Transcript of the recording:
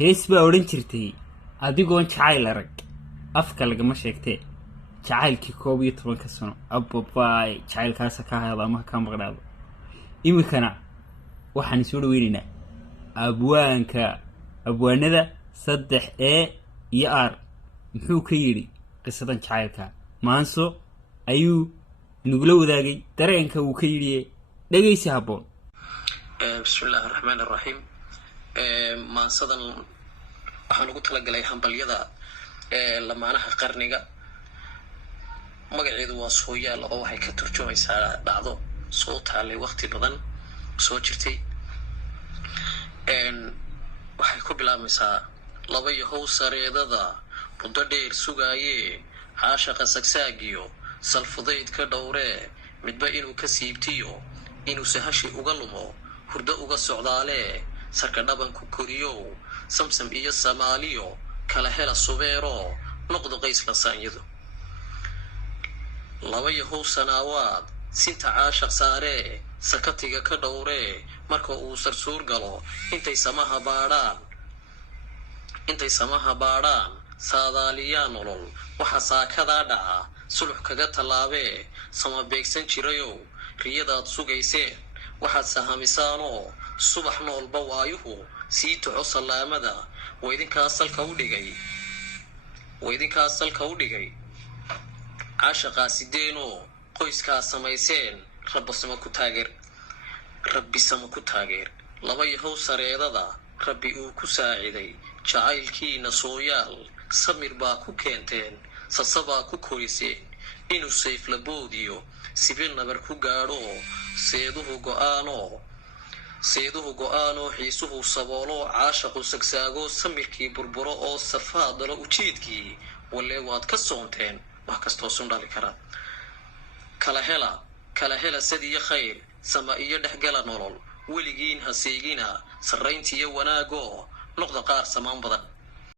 hees baa odhan jirtay adigoon jacayl arag afka lagama sheegtee jacaylkii 11 sano abbabaay jacaylkaasa ka hayado ama ka maqnaado. iminkana waxaan soo dhaweynaynaa abwaanada 3A iyo R muxuu ka yidhi qisadan jacaylka maanso ayuu nugula wadaagay dareenka uu ka yidhi dhageysi habboon. bismillaahi raxmaani raxiim. maansadan waxaan ugu talagalay hambalyada lamaanaha qarniga. magaceedu waa sooyaal oo waxay ka turjumaysaa dhacdo soo taalay waqti badan soo jirtay. waxay ku bilaabmaysaa laba yahow sareedada muddo dheer sugaaye caashaqa sagsaagiyo salfudayd ka dhowree midba inuu ka siibtiyo inuu sahashi uga lumo hurdo uga socdaalee sarka dhabanku koriyow samsam iyo samaaliyo kala hela subeero noqdo qays la saanyado. laba yahow sanaawaad sinta caashaq saaree sakatiga ka dhowree marka uu sarsuur galo intay samaha baadhaan saadaaliyaa nolol waxa saakadaa dhaca sulux kaga tallaabee sama beegsan jirayow riyadaad sugayseen waxaad sahamisaanoo subax noolba waayuhu sii taco salaamada waydinkaa salka u dhigay caashaqaa sideenoo qoyskaa samayseen rabbi sama ku taageer. laba yahow sareedada rabbi uu ku saaciday jacaylkiina sooyaal samir baa ku keenteen sasabaa ku koriseen inuu sayflaboodiyo sibir nabar ku gaadho seeduhu go-aanoo xiisuhu saboolo caashaqu sagsaago samirkii burburo oo safaadalo ujeedkii walle waad ka soonteen wax kastoo sun dhali kara. kala hela sadiyo khayr sama iyo dhexgala nolol weligiin haseegina sarrayntiiyo wanaagoo noqda qaar samaan badan.